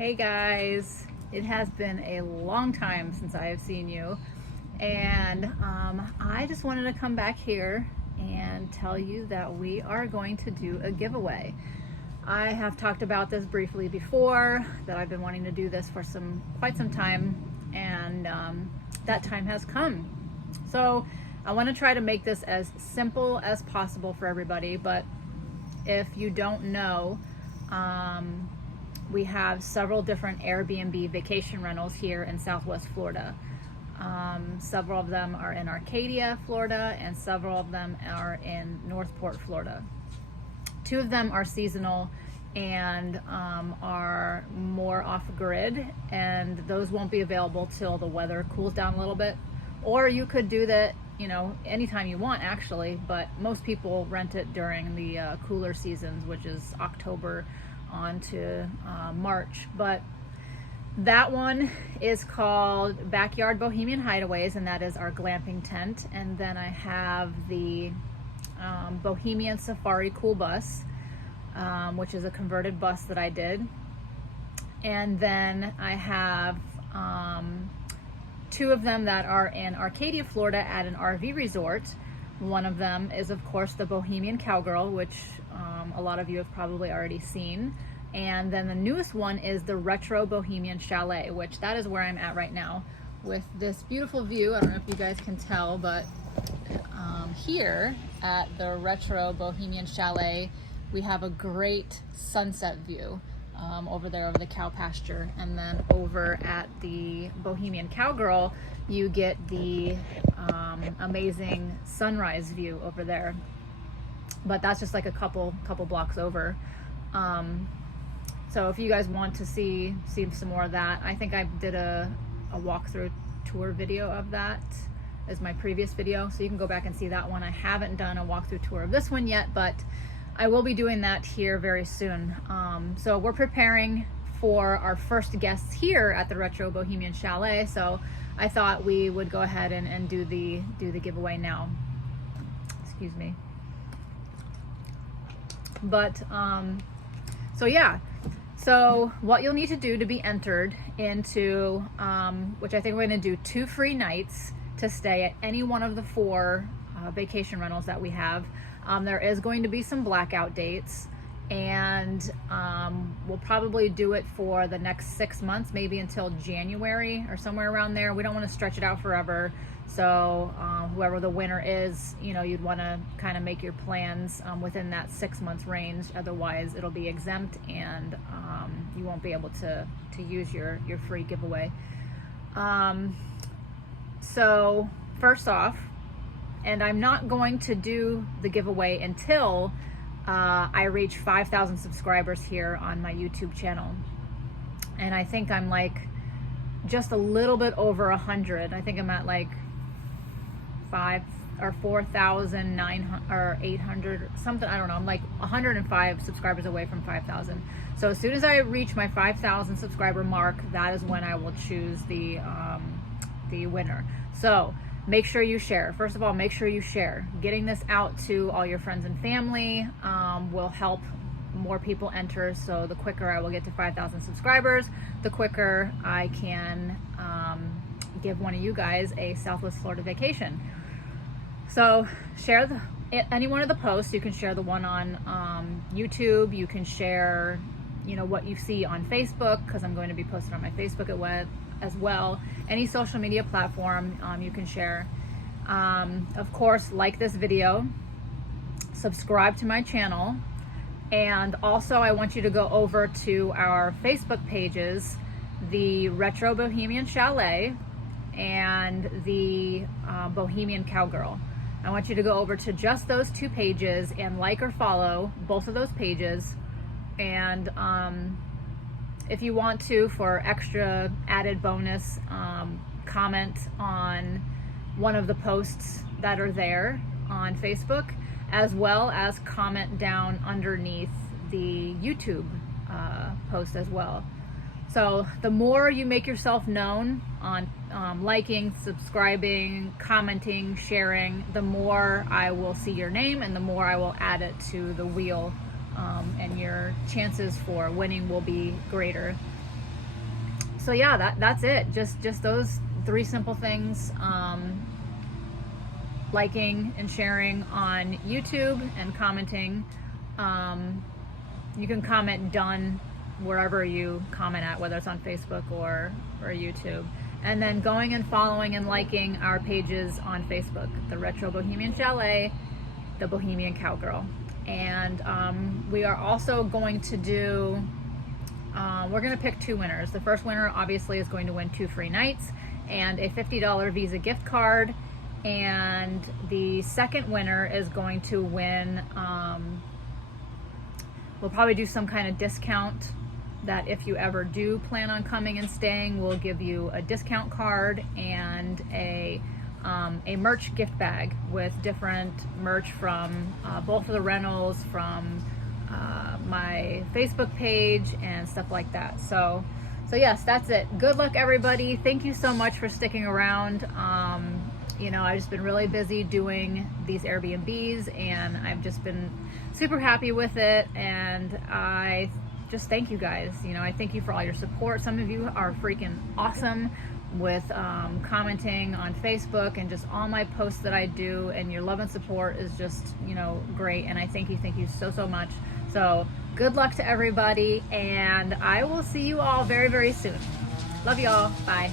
Hey guys, it has been a long time since I have seen you, and I just wanted to come back here and tell you that we are going to do a giveaway. I have talked about this briefly before, that I've been wanting to do this for quite some time, and that time has come. So I want to try to make this as simple as possible for everybody, but if you don't know, we have several different Airbnb vacation rentals here in Southwest Florida. Several of them are in Arcadia, Florida, and several of them are in Northport, Florida. Two of them are seasonal and are more off-grid, and those won't be available till the weather cools down a little bit. Or you could do that, anytime you want actually, but most people rent it during the cooler seasons, which is October on to March. But that one is called Backyard Bohemian Hideaways, and that is our glamping tent. And then I have the Bohemian Safari Cool Bus, which is a converted bus that I did. And then I have two of them that are in Arcadia, Florida at an RV resort. One of them is, of course, the Bohemian Cowgirl, which a lot of you have probably already seen. And then the newest one is the Retro Bohemian Chalet, which that is where I'm at right now with this beautiful view. I don't know if you guys can tell, but here at the Retro Bohemian Chalet, we have a great sunset view over there over the cow pasture. And then over at the Bohemian Cowgirl, you get the amazing sunrise view over there. But that's just like a couple blocks over. So if you guys want to see some more of that, I think I did a walkthrough tour video of that as my previous video, so you can go back and see that one. I haven't done a walkthrough tour of this one yet, but I will be doing that here very soon. So we're preparing for our first guests here at the Retro Bohemian Chalet, so I thought we would go ahead and do the giveaway now. Excuse me. But so yeah, so what you'll need to do to be entered into, which I think we're going to do 2 free nights to stay at any one of the 4 vacation rentals that we have. There is going to be some blackout dates, and we'll probably do it for the next 6 months, maybe until January or somewhere around there. We don't want to stretch it out forever. So whoever the winner is, you'd want to kind of make your plans within that 6 months range. Otherwise it'll be exempt, and you won't be able to use your free giveaway. So first off, and I'm not going to do the giveaway until I reach 5,000 subscribers here on my YouTube channel. And I think I'm like just a little bit over 100. I think I'm at like 4,900 or 800 something. I don't know. I'm like 105 subscribers away from 5,000. So as soon as I reach my 5,000 subscriber mark, that is when I will choose the winner. So make sure you share. First of all, make sure you share. Getting this out to all your friends and family will help more people enter. So the quicker I will get to 5,000 subscribers, the quicker I can give one of you guys a Southwest Florida vacation. So share any one of the posts. You can share the one on YouTube. You can share, what you see on Facebook, because I'm going to be posting on my Facebook as well. Any social media platform you can share. Of course, like this video, subscribe to my channel, and also I want you to go over to our Facebook pages, the Retro Bohemian Chalet and the Bohemian Cowgirl. I want you to go over to just those 2 pages and like or follow both of those pages. And if you want to, for extra added bonus, comment on one of the posts that are there on Facebook, as well as comment down underneath the YouTube post as well. So the more you make yourself known on liking, subscribing, commenting, sharing, the more I will see your name and the more I will add it to the wheel, and your chances for winning will be greater. So yeah, that's it. Just those 3 simple things. Liking and sharing on YouTube and commenting. You can comment done wherever you comment at, whether it's on Facebook or YouTube. And then going and following and liking our pages on Facebook, the Retro Bohemian Chalet, the Bohemian Cowgirl. And we are also going to do, we're going to pick 2 winners. The first winner obviously is going to win 2 free nights and a $50 Visa gift card. And the second winner is going to win, we'll probably do some kind of discount that if you ever do plan on coming and staying, we'll give you a discount card and a merch gift bag with different merch from both of the rentals, from my Facebook page and stuff like that. So yes, that's it. Good luck, everybody. Thank you so much for sticking around. You know, I've just been really busy doing these Airbnbs, and I've just been super happy with it, and I just thank you guys. You know, I thank you for all your support. Some of you are freaking awesome with commenting on Facebook and just all my posts that I do, and your love and support is just, you know, great, and I thank you so much. So good luck to everybody, and I will see you all very, very soon. Love you all. Bye.